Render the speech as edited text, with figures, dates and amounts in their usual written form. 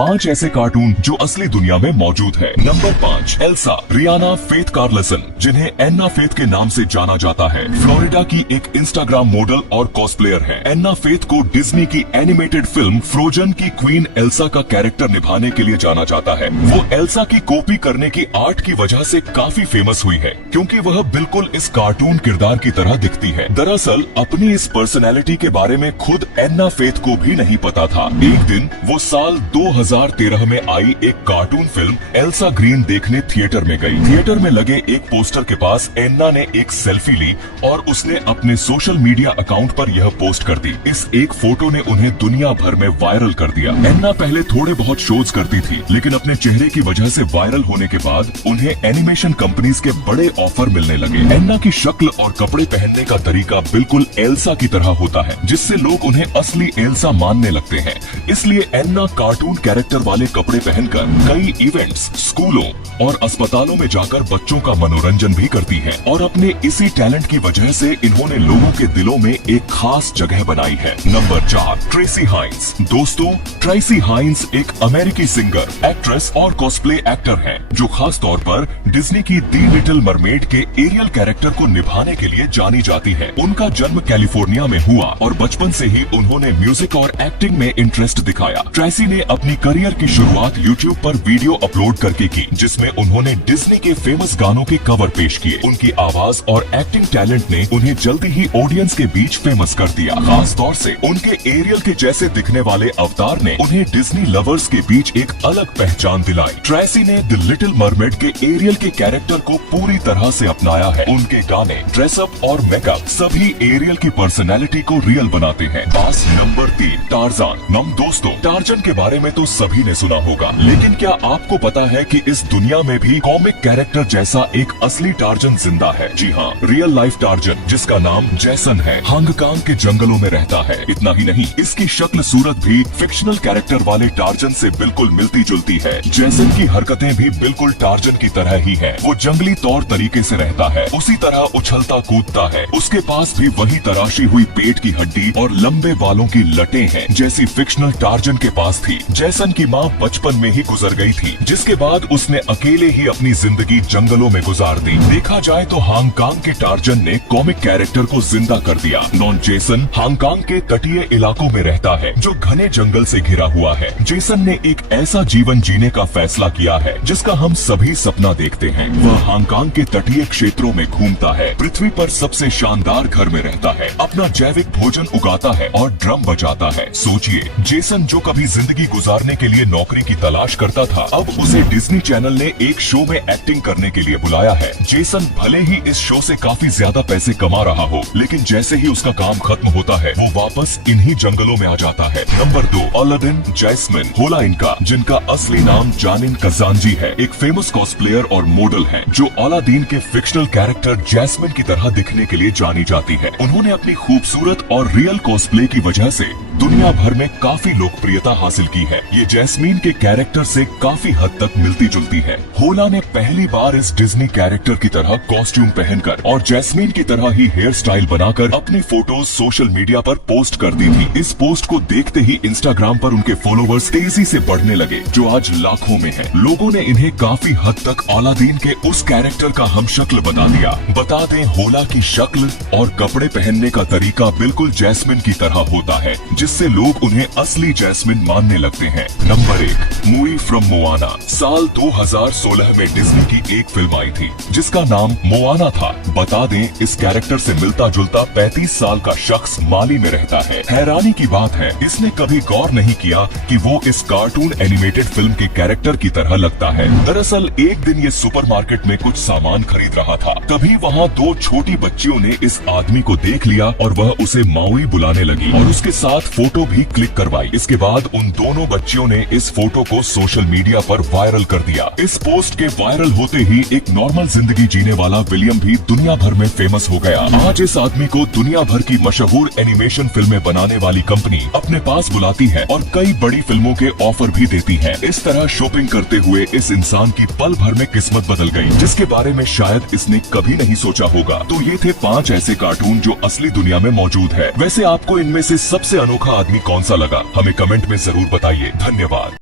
5 ऐसे कार्टून जो असली दुनिया में मौजूद है। Number 5, Elsa Riana Faith Carlson, जिन्हें एन्ना फेथ के नाम से जाना जाता है, फ्लोरिडा की एक इंस्टाग्राम मॉडल और कॉस्प्लेयर है। एन्ना फेथ को डिज्नी की एनिमेटेड फिल्म फ्रोजन की क्वीन एल्सा का कैरेक्टर निभाने के लिए जाना जाता है। वो एल्सा की कॉपी करने की आर्ट की वजह से काफी फेमस हुई है, क्योंकि वह बिल्कुल इस कार्टून किरदार की तरह दिखती है। दरअसल अपनी इस पर्सनैलिटी के बारे में खुद एन्ना फेथ को भी नहीं पता था। एक दिन वो साल 2013 में आई एक कार्टून फिल्म एल्सा ग्रीन देखने थिएटर में गई। थिएटर में लगे एक पोस्टर के पास एन्ना ने एक सेल्फी ली और उसने अपने सोशल मीडिया अकाउंट पर यह पोस्ट कर दी। इस एक फोटो ने उन्हें दुनिया भर में वायरल कर दिया। एन्ना पहले थोड़े बहुत शोज करती थी, लेकिन अपने चेहरे की वजह से वायरल होने के बाद उन्हें एनिमेशन कंपनीज के बड़े ऑफर मिलने लगे। एन्ना की शक्ल और कपड़े पहनने का तरीका बिल्कुल एल्सा की तरह होता है, जिससे लोग उन्हें असली एल्सा मानने लगते हैं। इसलिए एन्ना कार्टून कैरेक्टर वाले कपड़े पहनकर कई इवेंट्स, स्कूलों और अस्पतालों में जाकर बच्चों का मनोरंजन भी करती है और अपने इसी टैलेंट की वजह से इन्होंने लोगों के दिलों में एक खास जगह बनाई है। Number 4, Tracy Hines. दोस्तों, ट्रेसी हाइन्स एक अमेरिकी सिंगर, एक्ट्रेस और कॉस्प्ले एक्टर हैं, जो खास तौर पर डिज्नी की दी लिटिल मरमेड के एरियल कैरेक्टर को निभाने के लिए जानी जाती है। उनका जन्म कैलिफोर्निया में हुआ और बचपन से ही उन्होंने म्यूजिक और एक्टिंग में इंटरेस्ट दिखाया। ट्रेसी ने अपनी करियर की शुरुआत यूट्यूब पर वीडियो अपलोड करके की, जिसमें उन्होंने डिज्नी के फेमस गानों के कवर पेश किए। उनकी आवाज और एक्टिंग टैलेंट ने उन्हें जल्दी ही ऑडियंस के बीच फेमस कर दिया। खास तौर से उनके एरियल के जैसे दिखने वाले अवतार ने उन्हें डिज्नी लवर्स के बीच एक अलग पहचान दिलाई। ट्रेसी ने द लिटिल मरमेड के एरियल के कैरेक्टर को पूरी तरह से अपनाया है। उनके गाने, ड्रेसअप और मेकअप सभी एरियल की पर्सनैलिटी को रियल बनाते हैं। पास नंबर 3, टार्जन। दोस्तों, टार्जन के बारे में तो सभी ने सुना होगा, लेकिन क्या आपको पता है कि इस दुनिया में भी कॉमिक कैरेक्टर जैसा एक असली टार्जन जिंदा है? जी हाँ, रियल लाइफ टार्जन, जिसका नाम जैसन है, हांगकांग के जंगलों में रहता है। इतना ही नहीं, इसकी शक्ल सूरत भी फिक्शनल कैरेक्टर वाले टार्जन से बिल्कुल मिलती जुलती है। जैसन की हरकतें भी बिल्कुल टार्जन की तरह ही है। वो जंगली तौर तरीके से रहता है, उसी तरह उछलता कूदता है। उसके पास भी वही तराशी हुई पेट की हड्डी और लंबे बालों की लटें हैं, जैसी फिक्शनल टार्जन के पास थी। जैसन की माँ बचपन में ही गुजर गई थी, जिसके बाद उसने अकेले ही अपनी जिंदगी जंगलों में गुजार दी। देखा जाए तो हांगकांग के टार्जन ने कॉमिक कैरेक्टर को जिंदा कर दिया। जेसन हांगकांग के तटीय इलाकों में रहता है, जो घने जंगल से घिरा हुआ है। जेसन ने एक ऐसा जीवन जीने का फैसला किया है जिसका हम सभी सपना देखते हैं। वह हांगकांग के तटीय क्षेत्रों में घूमता है, पृथ्वी पर सबसे शानदार घर में रहता है, अपना जैविक भोजन उगाता है और ड्रम बजाता है। सोचिए, जेसन जो कभी जिंदगी गुजारने के लिए नौकरी की तलाश करता था, अब उसे डिज्नी चैनल ने एक शो में एक्टिंग करने के लिए बुलाया है। जेसन भले ही इस शो से काफी ज्यादा पैसे कमा रहा हो, लेकिन जैसे ही उसका काम खत्म होता है, वो वापस इन्हीं जंगलों में आ जाता है। Number 2, Aladdin Jasmine. होला इनका, जिनका असली नाम जानिन कजानजी है, एक फेमस कॉस्प्लेयर और मॉडल है, जो अलादीन के फिक्शनल कैरेक्टर जैस्मिन की तरह दिखने के लिए जानी जाती है। उन्होंने अपनी खूबसूरत और रियल कॉस्प्ले की वजह से दुनिया भर में काफी लोकप्रियता हासिल की है। ये जैस्मीन के कैरेक्टर से काफी हद तक मिलती जुलती है। होला ने पहली बार इस डिज्नी कैरेक्टर की तरह कॉस्ट्यूम पहनकर और जैस्मीन की तरह ही हेयर स्टाइल बनाकर अपनी फोटोज सोशल मीडिया पर पोस्ट कर दी थी। इस पोस्ट को देखते ही इंस्टाग्राम पर उनके फॉलोवर्स तेजी से बढ़ने लगे, जो आज लाखों में है। लोगों ने इन्हें काफी हद तक अलादीन के उस कैरेक्टर का हमशक्ल बना दिया। बता दें, होला की शक्ल और कपड़े पहनने का तरीका बिल्कुल जैस्मिन की तरह होता है, जिससे लोग उन्हें असली जैस्मिन मानने लगते हैं। Number 1, movie from Moana. साल 2016 में डिज्नी की एक फिल्म आई थी, जिसका नाम मोआना था। बता दें, इस कैरेक्टर से मिलता जुलता 35 साल का शख्स माली में रहता है। हैरानी की बात है, इसने कभी गौर नहीं किया कि वो इस कार्टून एनिमेटेड फिल्म के कैरेक्टर की तरह लगता है। दरअसल एक दिन ये सुपरमार्केट में कुछ सामान खरीद रहा था, तभी वहाँ 2 छोटी बच्चियों ने इस आदमी को देख लिया और वह उसे माउई बुलाने लगी और उसके साथ फोटो भी क्लिक करवाई। इसके बाद उन दोनों बच्चियों ने इस फोटो को सोशल मीडिया पर वायरल कर दिया। इस पोस्ट के वायरल होते ही एक नॉर्मल जिंदगी जीने वाला विलियम भी दुनिया भर में फेमस हो गया। आज इस आदमी को दुनिया भर की मशहूर एनिमेशन फिल्में बनाने वाली कंपनी अपने पास बुलाती है और कई बड़ी फिल्मों के ऑफर भी देती है। इस तरह शॉपिंग करते हुए इस इंसान की पल भर में किस्मत बदल गई, जिसके बारे में शायद इसने कभी नहीं सोचा होगा। तो ये थे 5 ऐसे कार्टून जो असली दुनिया में मौजूद है। वैसे आपको इनमें से सबसे अनोखा आदमी कौन सा लगा, हमें कमेंट में जरूर बताइए। धन्यवाद।